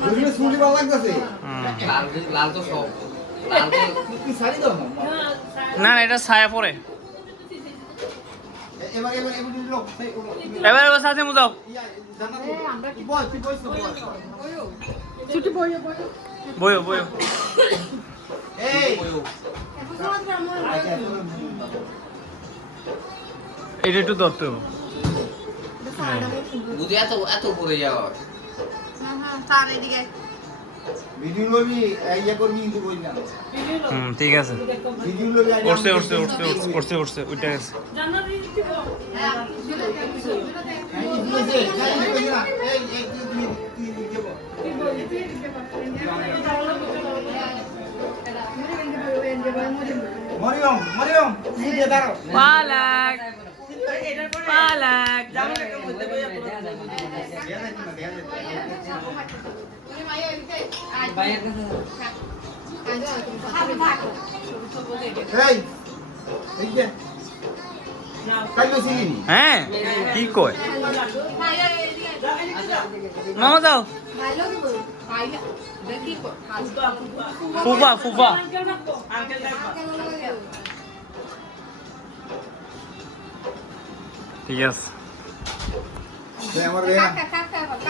দুজনে সুলি ভালো লাগতেছে লাল তো সব লাল তো কি শাড়ি দাও না না, এটা ছায়া পরে। এবার লোক এবার এবার সাথে মুজাও। ছুটি বইও বইও বইও। এই এটা একটু ধরতে হবে। বুঝি এত এত উপরে যাওয়া ভিডিও লবি ইয়া করবি কিন্তু বই না ঠিক আছে। ভিডিও লবি উঠছে উঠছে উঠছে উঠছে উঠছে উঠে গেছে। মরিয়ম মরিয়ম দিয়ে দাঁড়াও পালাক পালাক। এই এই যে কাইলো সিগিনি হ্যাঁ কি কয় মামা যাও। ফুফা ফুফা ঠিক আছে। আমার